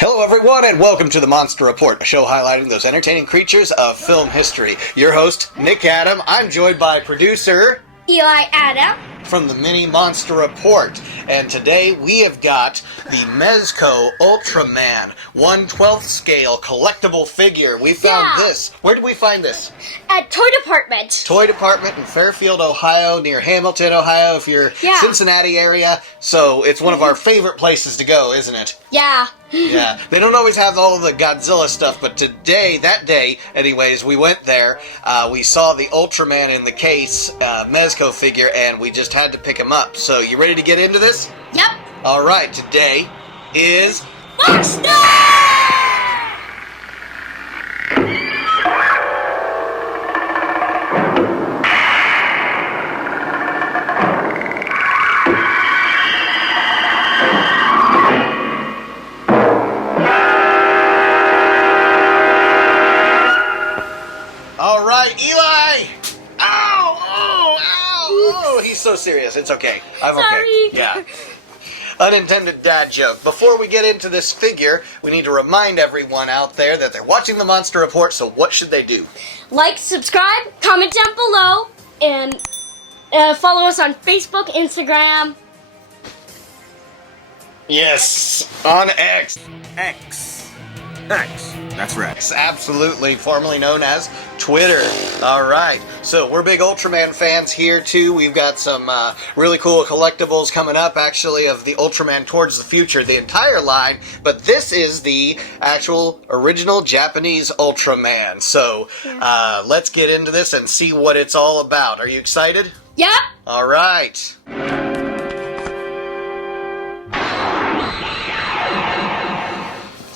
Hello everyone and welcome to the Monster Report, a show highlighting those entertaining creatures of film history. Your host, Nick Adam. I'm joined by producer Eli Adam from the Mini Monster Report. And today we have got the Mezco Ultraman 1/12 scale collectible figure. We found this. Where did we find this? at Toy Department. Toy Department in Fairfield, Ohio, near Hamilton, Ohio, if you're Cincinnati area. So it's one of our favorite places to go, isn't it? Yeah. Yeah, they don't always have all of the Godzilla stuff, but that day, anyways, we went there, we saw the Ultraman in the case, Mezco figure, and we just had to pick him up. So, you ready to get into this? Yep. Alright, today is... Monster! Alright, Eli! Oh, he's so serious. It's okay. I'm Sorry. okay. Yeah. Unintended dad joke. Before we get into this figure, we need to remind everyone out there that they're watching the Monster Report, so what should they do? Like, subscribe, comment down below, and follow us on Facebook, Instagram. Yes, on X. X, that's right. It's absolutely, formerly known as Twitter. Alright, so we're big Ultraman fans here too. We've got some really cool collectibles coming up, actually, of the Ultraman Towards the Future, the entire line, but this is the actual original Japanese Ultraman. So let's get into this and see what it's all about. Are you excited? Yep. Alright.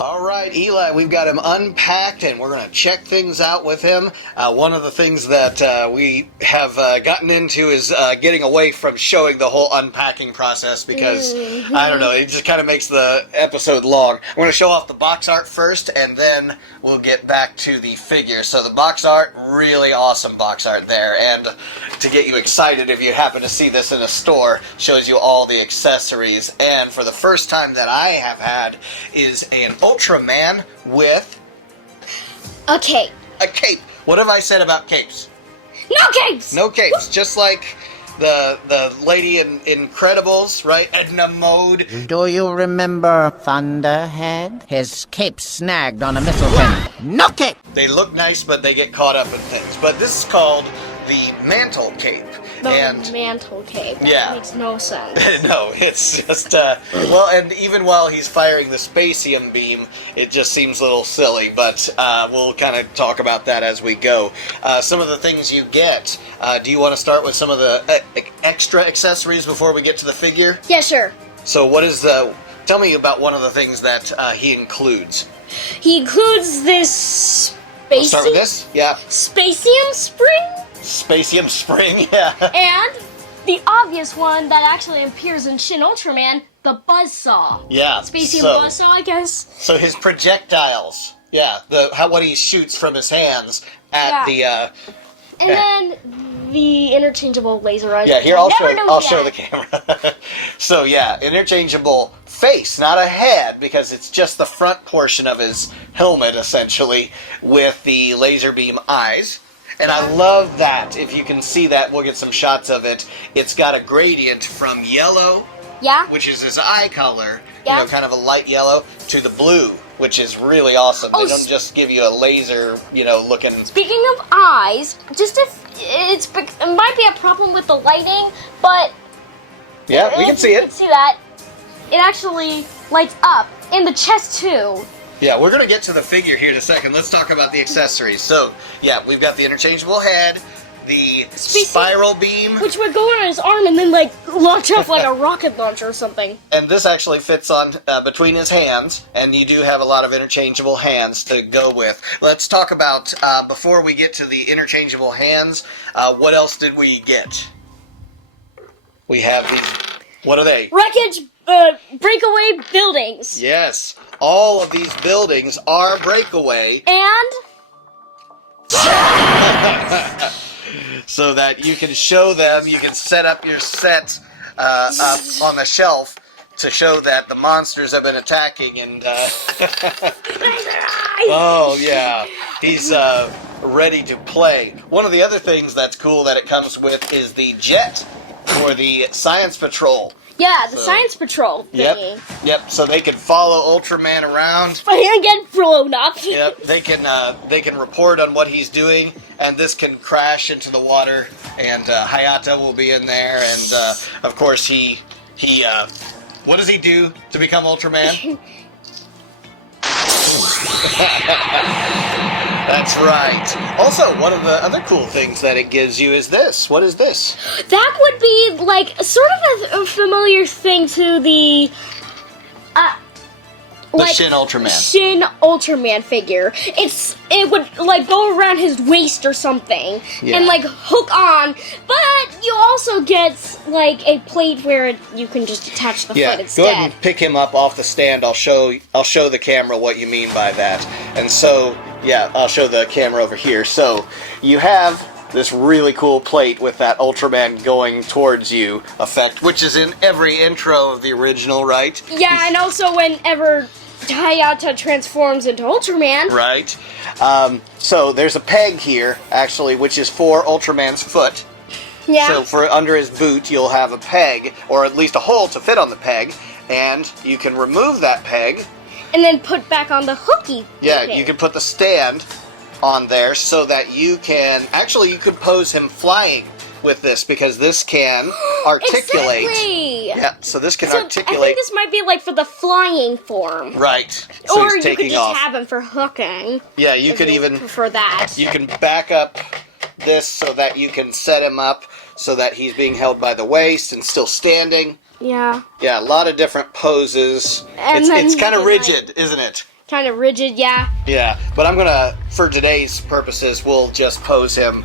Alright, Eli, we've got him unpacked and we're going to check things out with him. One of the things that we have gotten into is getting away from showing the whole unpacking process because, I don't know, it just kind of makes the episode long. I'm going to show off the box art first and then we'll get back to the figure. So the box art, really awesome box art there. And to get you excited if you happen to see this in a store, shows you all the accessories. And for the first time that I have had is an Ultraman with A cape. a cape. What have I said about capes? No capes! No capes. Just like the lady in Incredibles, right? Edna Mode. Do you remember Thunderhead? His cape snagged on a missile pin. No cape! They look nice, but they get caught up in things. But this is called the mantle cape. The mantle cape. That makes no sense. No, it's just, well, and even while he's firing the Specium beam, it just seems a little silly, but we'll kind of talk about that as we go. Some of the things you get, do you want to start with some of the extra accessories before we get to the figure? Yeah, sure. So tell me about one of the things that he includes. He includes this We'll start with this? Yeah. Specium spring? Specium spring, yeah. And the obvious one that actually appears in Shin Ultraman, the buzzsaw. Yeah. Specium buzzsaw, I guess. So his projectiles, what he shoots from his hands at the. And then the interchangeable laser eyes. Yeah, here I'll show the camera. So yeah, interchangeable face, not a head, because it's just the front portion of his helmet essentially with the laser beam eyes. And I love that. If you can see that, we'll get some shots of it. It's got a gradient from yellow, which is his eye color, kind of a light yellow, to the blue, which is really awesome. They don't just give you a laser, looking... Speaking of eyes, it might be a problem with the lighting, but... Yeah, we can see it. You can see that. It actually lights up in the chest, too. Yeah, we're going to get to the figure here in a second. Let's talk about the accessories. So, yeah, we've got the interchangeable head, the spiral beam. Which would go on his arm and then, launch off like a rocket launcher or something. And this actually fits on between his hands, and you do have a lot of interchangeable hands to go with. Let's talk about, before we get to the interchangeable hands, what else did we get? We have these, what are they? Wreckage, breakaway buildings. Yes, all of these buildings are breakaway. And? So that you can show them, you can set up your set up on the shelf to show that the monsters have been attacking, and oh yeah, he's ready to play. One of the other things that's cool that it comes with is the jet for the science patrol. Yeah, the science patrol thingy. Yep. So they can follow Ultraman around. But he'll get blown up. Yep. They can report on what he's doing, and this can crash into the water. And Hayata will be in there, and of course he what does he do to become Ultraman? That's right. Also, one of the other cool things that it gives you is this. What is this? That would be like sort of a familiar thing to the Shin Ultraman. Shin Ultraman figure. It would like go around his waist or something and like hook on, but you also get like a plate where you can just attach the foot instead. Go ahead and pick him up off the stand. I'll show the camera what you mean by that. And so, yeah, I'll show the camera over here. So, you have this really cool plate with that Ultraman going towards you effect, which is in every intro of the original, right? Yeah, and also whenever Hayata transforms into Ultraman. Right. So there's a peg here, actually, which is for Ultraman's foot. Yeah. So for under his boot, you'll have a peg, or at least a hole to fit on the peg, and you can remove that peg. And then put back on the hooky. Yeah, thing. you can put the stand on there so that you can... Actually, you could pose him flying with this, because this can articulate. Exactly. Yeah, so this can So articulate. I think this might be like for the flying form. Right. So Or he's you could taking just off. have him for hooking. Yeah, you if could even... prefer that. You can back up this so that you can set him up so that he's being held by the waist and still standing. Yeah. Yeah, a lot of different poses. And then It's you kind of can, rigid, isn't it? Kind of rigid, yeah. Yeah, but I'm gonna, for today's purposes, we'll just pose him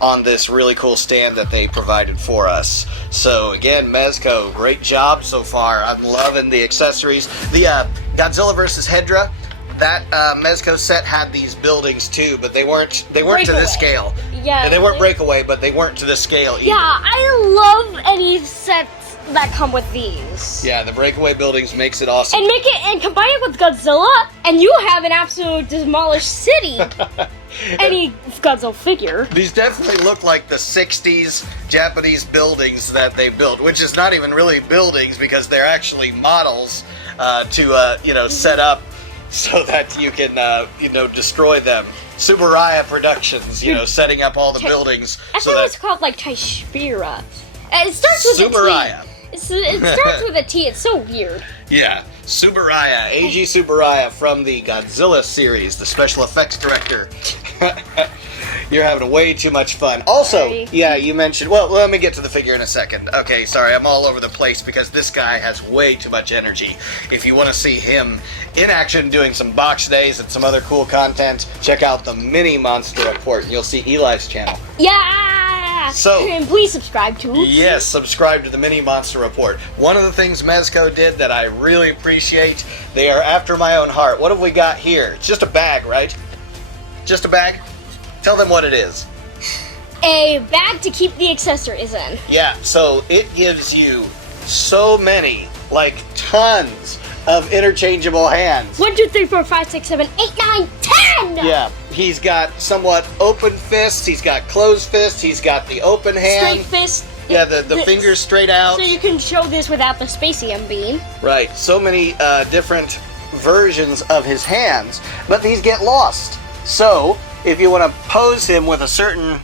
on this really cool stand that they provided for us. So again, Mezco, great job so far. I'm loving the accessories. The Godzilla vs. Hedra, that Mezco set had these buildings too, but they weren't to Breakaway. this scale. Yeah. And they weren't Breakaway, but they weren't to this scale either. Yeah, I love any sets that come with these. Yeah, the Breakaway buildings makes it awesome. And combine it with Godzilla, and you have an absolute demolished city. Any Godzilla figure. These definitely look like the 60s Japanese buildings that they built, which is not even really buildings because they're actually models to set up so that you can destroy them. Subaraya Productions, setting up all the buildings. I so thought that it was called like Taishibira. It starts with Subaraya. a T. It starts with a T. It's so weird. Yeah, Subaraya, Eiji Subaraya from the Godzilla series, the special effects director. You're having way too much fun. Also, Sorry. yeah, you mentioned... Well, let me get to the figure in a second. Okay, sorry, I'm all over the place because this guy has way too much energy. If you want to see him in action doing some box days and some other cool content, check out the Mini Monster Report. You'll see Eli's channel. Yeah! So- and please subscribe to it. Yes, subscribe to the Mini Monster Report. One of the things Mezco did that I really appreciate, they are after my own heart. What have we got here? It's just a bag, right? Just a bag? Tell them what it is. A bag to keep the accessories in. Yeah, so it gives you so many, like tons of interchangeable hands. 1, 2, 3, 4, 5, 6, 7, 8, 9, 10! Yeah, he's got somewhat open fists, he's got closed fists, he's got the open hand. Straight fist. Yeah, the fingers straight out. So you can show this without the Specium beam. Right, so many different versions of his hands, but these get lost. So, if you want to pose him with a certain,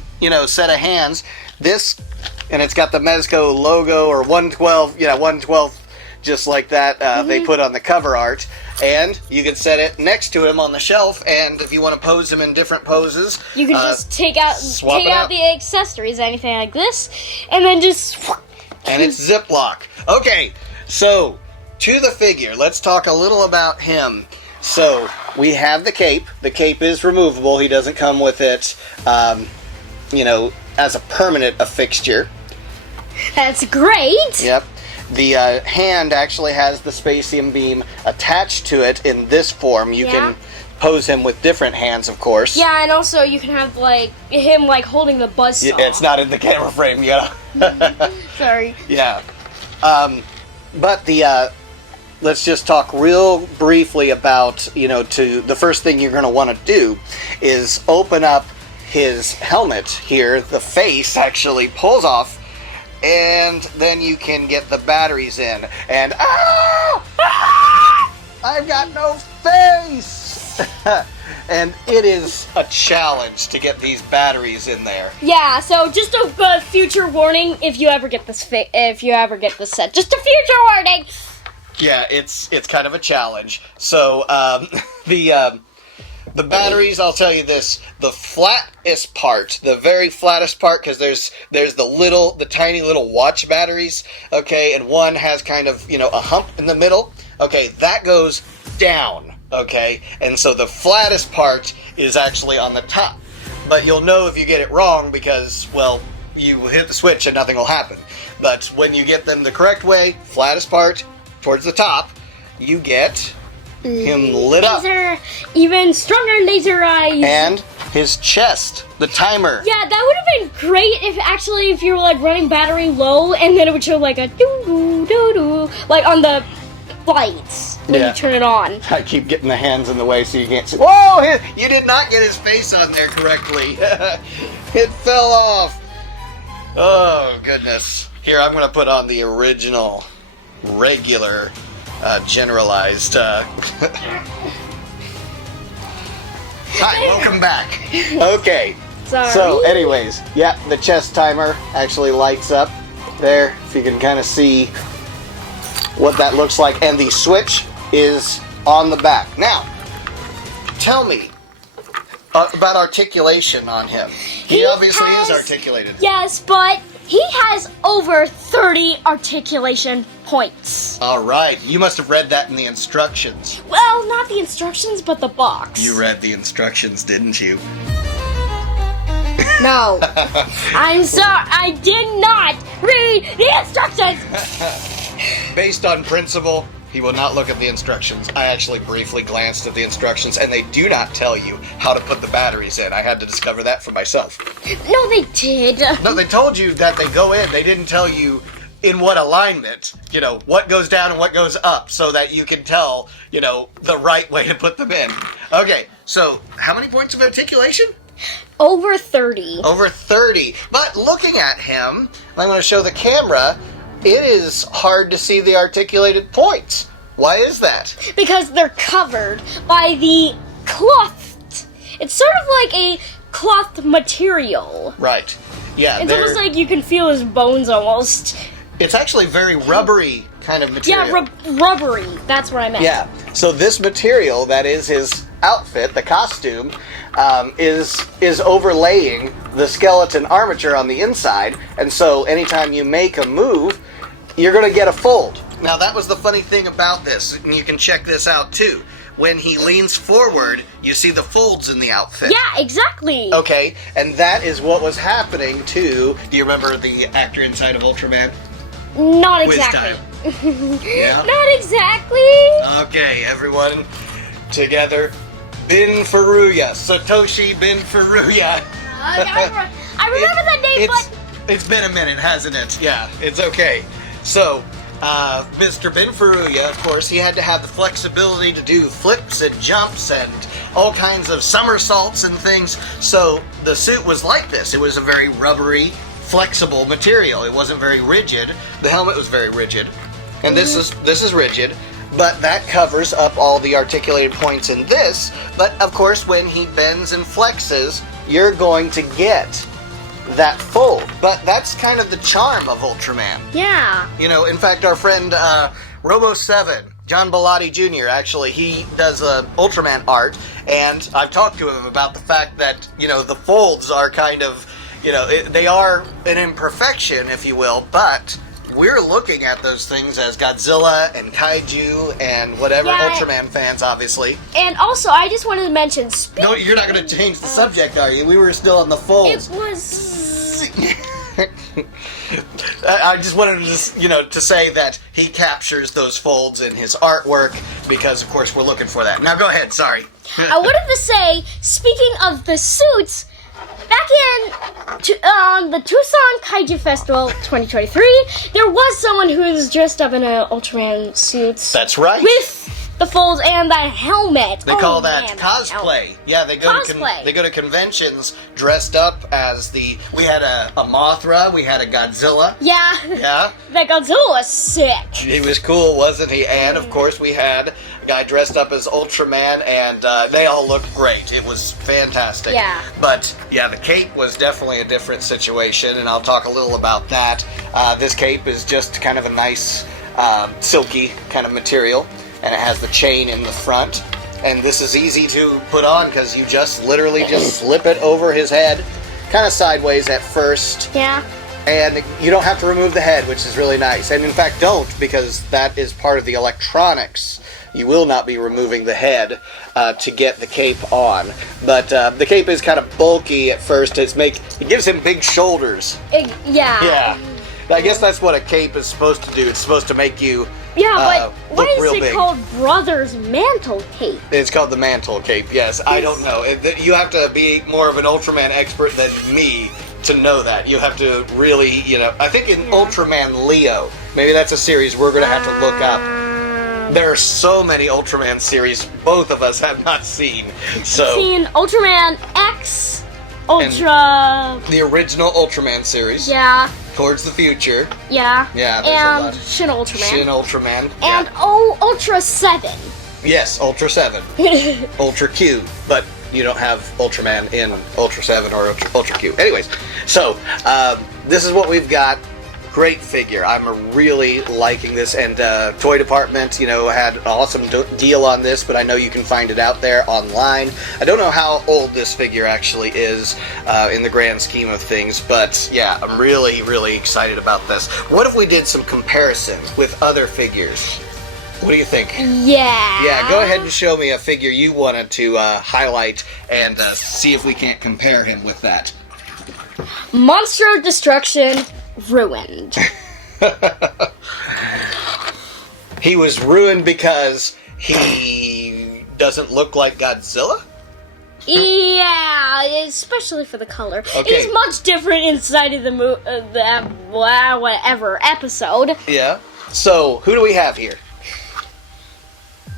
set of hands, this, and it's got the Mezco logo, or 112, 112, just like that, they put on the cover art, and you can set it next to him on the shelf, and if you want to pose him in different poses, You can just take out the accessories, anything like this, and then just... and it's Ziploc. Okay, so, to the figure, let's talk a little about him. So, we have the cape. The cape is removable. He doesn't come with it, as a permanent fixture. That's great! Yep. The hand actually has the Specium beam attached to it in this form. You can pose him with different hands, of course. Yeah, and also you can have, him, holding the buzzsaw. It's not in the camera frame, Sorry. Yeah. But the let's just talk real briefly about, the first thing you're going to want to do is open up his helmet here. The face actually pulls off, and then you can get the batteries in. And, I've got no face! And it is a challenge to get these batteries in there. Yeah, so just a future warning if you ever get this set. Just a future warning. Yeah, it's kind of a challenge. So the batteries, I'll tell you this: the flattest part, the very flattest part, because there's the tiny little watch batteries. Okay, and one has kind of a hump in the middle. Okay, that goes down. Okay, and so the flattest part is actually on the top. But you'll know if you get it wrong because, well, you hit the switch and nothing will happen. But when you get them the correct way, flattest part towards the top, you get him lit up. Even stronger laser eyes. And his chest, the timer. Yeah, that would have been great if you were like running battery low and then it would show like a doo-doo, like on the lights when you turn it on. I keep getting the hands in the way so you can't see. Whoa! You did not get his face on there correctly. It fell off. Oh, goodness. Here, I'm going to put on the original, regular, generalized. Hi, welcome back. Okay. Sorry. So, anyways, yeah, the chest timer actually lights up there, if you can kind of see what that looks like, and the switch is on the back. Now, tell me about articulation on him. He obviously is articulated. Yes, but he has over 30 articulation points. All right, you must have read that in the instructions. Well, not the instructions, but the box. You read the instructions, didn't you? No. I'm sorry, I did not read the instructions! Based on principle, he will not look at the instructions. I actually briefly glanced at the instructions, and they do not tell you how to put the batteries in. I had to discover that for myself. No, they did. No, they told you that they go in. They didn't tell you in what alignment, what goes down and what goes up, so that you can tell, the right way to put them in. Okay, so how many points of articulation? Over 30. Over 30. But looking at him, I'm going to show the camera, it is hard to see the articulated points. Why is that? Because they're covered by the cloth. It's sort of like a cloth material. Right. Yeah. It's almost like you can feel his bones almost. It's actually very rubbery kind of material. Yeah, rubbery. That's what I meant. Yeah. So this material, that is his outfit, the costume, is overlaying the skeleton armature on the inside, and so anytime you make a move, you're going to get a fold. Now that was the funny thing about this, and you can check this out too. When he leans forward, you see the folds in the outfit. Yeah, exactly. Okay, and that is what was happening to, do you remember the actor inside of Ultraman? Not exactly. Yeah? Not exactly. Okay, everyone together. Bin Furuya. Satoshi Bin Furuya. I remember that name, but... It's been a minute, hasn't it? Yeah, it's okay. So, Mr. Bin Furuya, of course, he had to have the flexibility to do flips and jumps and all kinds of somersaults and things. So, the suit was like this. It was a very rubbery, flexible material. It wasn't very rigid. The helmet was very rigid. And this is rigid. But that covers up all the articulated points in this. But, of course, when he bends and flexes, you're going to get that fold. But that's kind of the charm of Ultraman. Yeah. In fact, our friend Robo7, John Bellotti Jr., actually, he does Ultraman art, and I've talked to him about the fact that, the folds are kind of, they are an imperfection, if you will, but we're looking at those things as Godzilla and Kaiju and whatever, Ultraman fans, obviously. And also, I just wanted to mention... No, you're not going to change the subject, are you? We were still on the folds. It was... I just wanted to say that he captures those folds in his artwork because, of course, we're looking for that. Now, go ahead. Sorry. I wanted to say, speaking of the suits, back on the Tucson Kaiju Festival 2023, there was someone who was dressed up in an Ultraman suit. That's right. With the folds and the helmet. They call that cosplay. Yeah, they go Cosplay. they go to conventions dressed up as we had a Mothra, we had a Godzilla. Yeah. Yeah. That Godzilla was sick. He was cool, wasn't he? And of course we had a guy dressed up as Ultraman, and they all looked great. It was fantastic. Yeah. But yeah, the cape was definitely a different situation, and I'll talk a little about that. This cape is just kind of a nice silky kind of material, and it has the chain in the front. And this is easy to put on because you just literally just slip it over his head, kind of sideways at first. Yeah. And you don't have to remove the head, which is really nice. And in fact, don't, because that is part of the electronics. You will not be removing the head to get the cape on. But the cape is kind of bulky at first. It gives him big shoulders. Yeah. Yeah. I guess that's what a cape is supposed to do. It's supposed to make you but why look is real it big. called Brother's Mantle Cape? It's called the mantle cape, yes. I don't know. You have to be more of an Ultraman expert than me to know that. You have to really, I think in Ultraman Leo, maybe that's a series we're going to have to look up. There are so many Ultraman series both of us have not seen. So Seen Ultraman X, Ultra... the original Ultraman series, Yeah. Towards the Future, Yeah. Yeah, there's a and lot. Shin Ultraman. Shin Ultraman, And yeah. Ultra 7. Yes, Ultra 7, Ultra Q, but you don't have Ultraman in Ultra 7 or Ultra Q. Anyways, so this is what we've got. Great figure. I'm really liking this, and Toy Department, had an awesome deal on this, but I know you can find it out there online. I don't know how old this figure actually is in the grand scheme of things, but yeah, I'm really, really excited about this. What if we did some comparison with other figures? What do you think? Yeah. Yeah, go ahead and show me a figure you wanted to highlight and see if we can't compare him with that. Monster Destruction ruined. He was ruined because he doesn't look like Godzilla? Yeah, especially for the color. Okay. He's much different inside of the whatever episode. Yeah. So, who do we have here?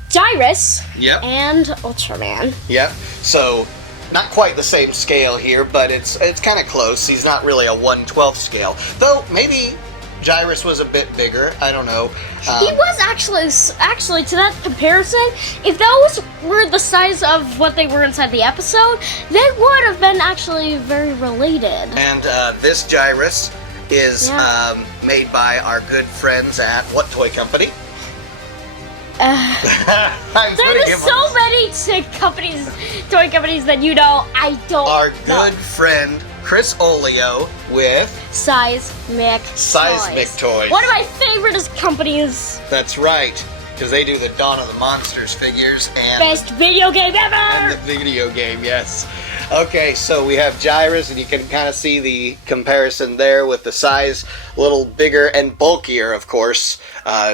Gyrus Yep. and Ultraman. Yep. So, not quite the same scale here, but it's kind of close. He's not really a 1/12 scale. Though, maybe Gyrus was a bit bigger. I don't know. He was actually to that comparison, if those were the size of what they were inside the episode, they would have been actually very related. And this Gyrus is made by our good friends at what toy company? I'm putting There's him so on- many toy companies that I don't Our know. good friend Chris Olio with Seismic Toys. One of my favorite companies. That's right, because they do the Dawn of the Monsters figures and Best video game ever! and the video game, yes. Okay, so we have Gyrus, and you can kind of see the comparison there with the size a little bigger and bulkier, of course,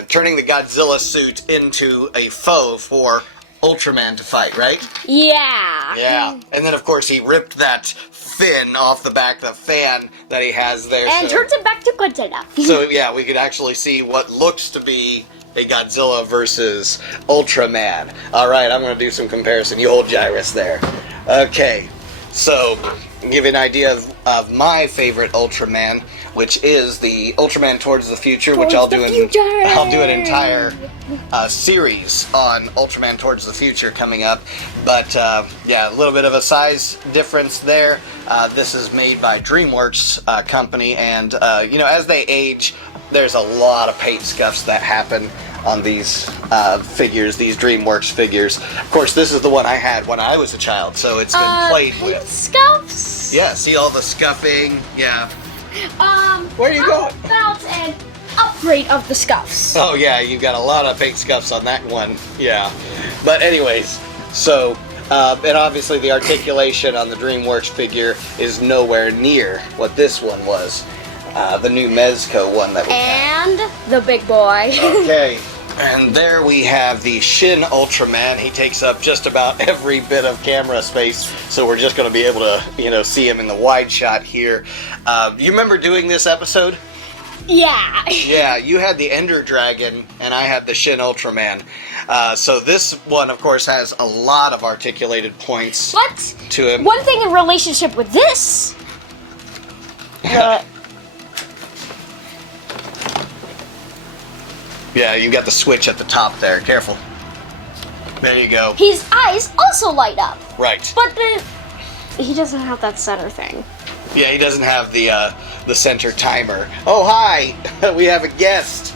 turning the Godzilla suit into a foe for Ultraman to fight, right? Yeah. Yeah. And then, of course, he ripped that fin off the back, the fan that he has there. And turns it back to Godzilla. So, yeah, we could actually see what looks to be a Godzilla versus Ultraman. All right, I'm going to do some comparison. You hold Gyrus there. Okay, so give you an idea of my favorite Ultraman, which is the Ultraman Towards the Future, which I'll do an entire series on Ultraman Towards the Future coming up. But yeah, a little bit of a size difference there. This is made by DreamWorks company, and as they age, there's a lot of paint scuffs that happen on these figures, these DreamWorks figures. Of course, this is the one I had when I was a child, so it's been played Paint with. scuffs? Yeah, see all the scuffing? Yeah. Where are you going? About an upgrade of the scuffs. Oh yeah, you've got a lot of paint scuffs on that one. Yeah. But anyways, so, and obviously the articulation on the DreamWorks figure is nowhere near what this one was. The new Mezco one that we have. And the big boy. Okay, And there we have the Shin Ultraman. He takes up just about every bit of camera space, so we're just going to be able to, see him in the wide shot here. You remember doing this episode? Yeah. Yeah, you had the Ender Dragon, and I had the Shin Ultraman. So this one, of course, has a lot of articulated points But to him. one thing in relationship with this. Yeah, you got the switch at the top there. Careful. There you go. His eyes also light up, Right. but he doesn't have that center thing. Yeah, he doesn't have the center timer. Oh, hi! We have a guest.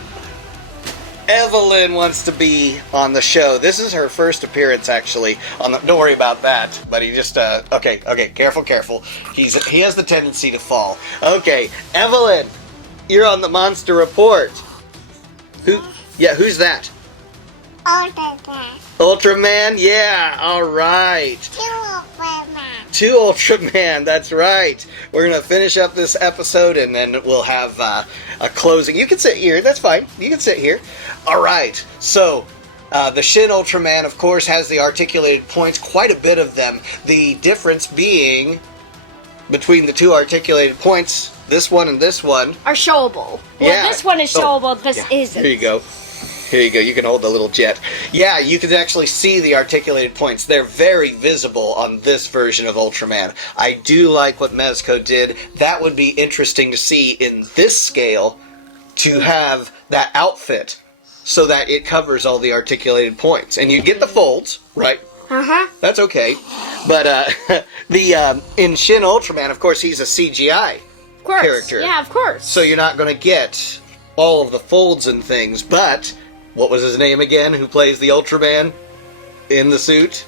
Evelyn wants to be on the show. This is her first appearance, actually. Don't worry about that. But he just okay. Careful. He has the tendency to fall. Okay, Evelyn, you're on the Monster Report. Who's that? Ultraman, yeah, alright. Two Ultraman, that's right. We're going to finish up this episode and then we'll have a closing. You can sit here, that's fine. You can sit here. Alright, so the Shin Ultraman, of course, has the articulated points, quite a bit of them. The difference being between the two articulated points, this one and this one, Are showable. Yeah. Well, this one is showable. This yeah. isn't. Here you go. Here you go. You can hold the little jet. Yeah, you can actually see the articulated points. They're very visible on this version of Ultraman. I do like what Mezco did. That would be interesting to see in this scale, to have that outfit so that it covers all the articulated points. And you get the folds, right? Uh-huh. That's okay. But in Shin Ultraman, of course, he's a CGI Of course. character. Yeah, of course. So you're not going to get all of the folds and things, but what was his name again, who plays the Ultraman in the suit?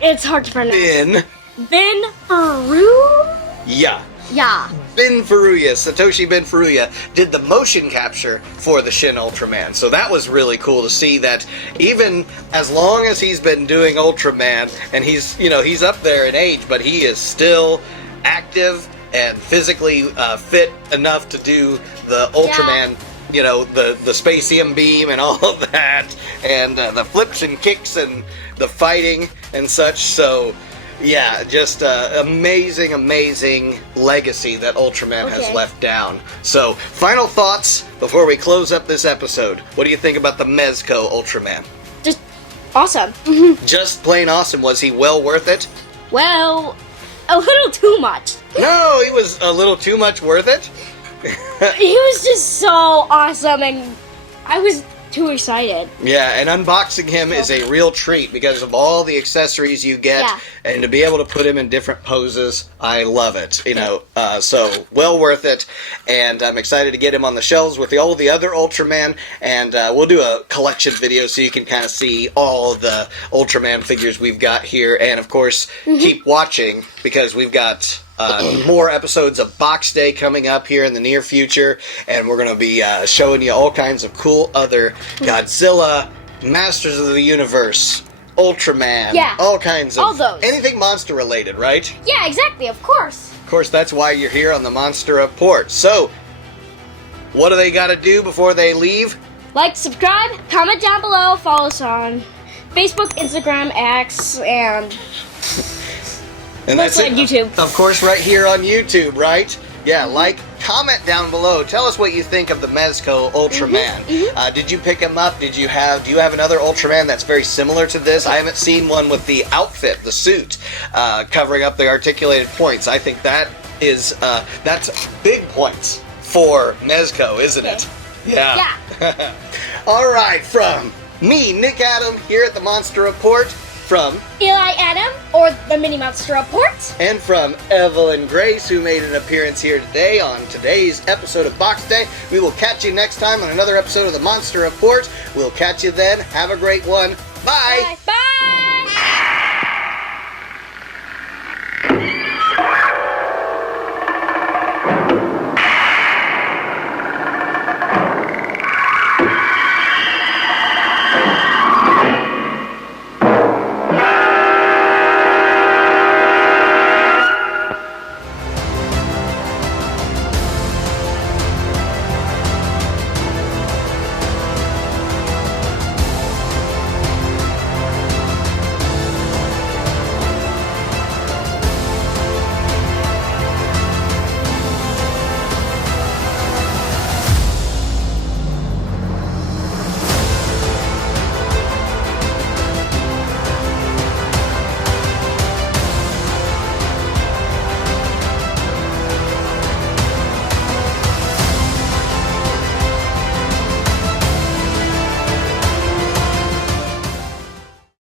It's hard to pronounce. Ben Faru? Yeah. Yeah. Ben Furuya, Satoshi Ben Furuya, did the motion capture for the Shin Ultraman. So that was really cool to see that even as long as he's been doing Ultraman, and he's up there in age, but he is still active and physically fit enough to do the Ultraman, the Specium beam and all of that, and the flips and kicks and the fighting and such. So yeah, just amazing legacy that Ultraman has left down. So, final thoughts before we close up this episode. What do you think about the Mezco Ultraman? Just awesome. Just plain awesome. Was he well worth it? Well, a little too much. No, he was a little too much worth it. He was just so awesome, and I was too excited. Yeah, and unboxing him is a real treat because of all the accessories you get, and to be able to put him in different poses, I love it. So well worth it, and I'm excited to get him on the shelves with all the other Ultraman, and we'll do a collection video so you can kind of see all of the Ultraman figures we've got here, and of course, keep watching because we've got more episodes of Box Day coming up here in the near future, and we're going to be showing you all kinds of cool other Godzilla, Masters of the Universe, Ultraman, all kinds of all those. Anything monster related, right? Yeah, exactly, of course. Of course, that's why you're here on the Monster Report. So, what do they got to do before they leave? Like, subscribe, comment down below, follow us on Facebook, Instagram, X, and that's on YouTube. Of course, right here on YouTube, right? Yeah, like, comment down below. Tell us what you think of the Mezco Ultraman. Did you pick him up? Do you have another Ultraman that's very similar to this? I haven't seen one with the outfit, the suit, covering up the articulated points. I think that's big points for Mezco, isn't it? Yeah. All right, from me, Nick Adam, here at the Monster Report, from Eli Adam, or the Mini Monster Report. And from Evelyn Grace, who made an appearance here today on today's episode of Box Day. We will catch you next time on another episode of the Monster Report. We'll catch you then. Have a great one. Bye. Bye.